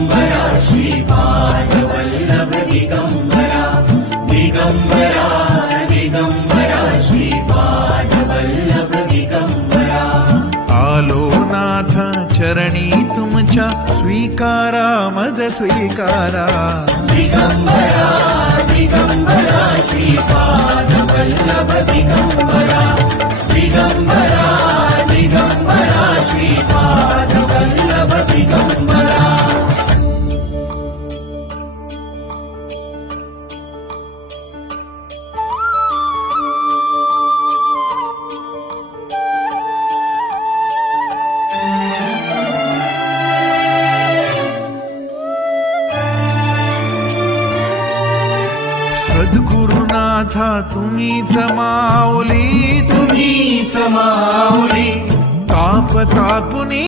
दिगंबरा श्रीपाद वल्लभ दिगंबरा दिगंबरा दिगंबरा श्रीपाद वल्लभ दिगंबरा आलो नाथ चरणी तुमच्या स्वीकारा मज स्वीकारा दिगंबरा दिगंबरा श्रीपाद वल्लभ दिगंबरा दिगंबरा दिगंबरा श्रीपाद वल्लभ दिगंबरा सद्गुरुनाथा तुम्हीच माऊली तुम्हीच माऊली ताप तापुनी